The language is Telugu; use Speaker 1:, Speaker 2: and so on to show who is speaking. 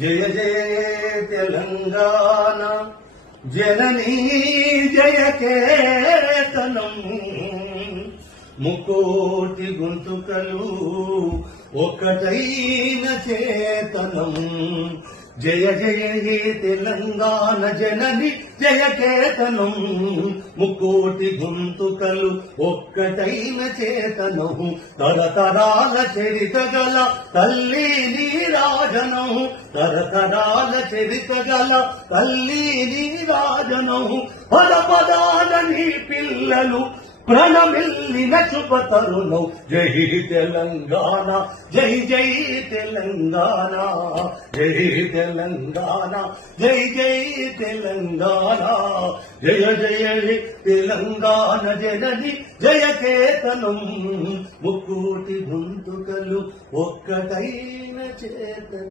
Speaker 1: జయ జయ తెలంగాణ జననీ జయ కేతనం ముకోటి గొంతుకలు ఒకటైన చేతనం జయ జయ హే తెలంగాణ జనని జయ కేతనం ముకోటి గొంతుకలు ఒక్కటైన చేతనం తరతరాల చరిత గల తల్లిని రాజనం తరతరాల చరిత గల తల్లి నీ రాజనం పద పదాల నీ పిల్లలు ప్రణమిల్లిన శుభ తరుణం జై తెలంగాణ జై జై తెలంగాణ జై తెలంగాణ జై జై తెలంగాణ జయ జయ తెలంగాణ జనని జయ కేతనం ముక్కుటి గొంతుకలు ఒక్కటైన చేత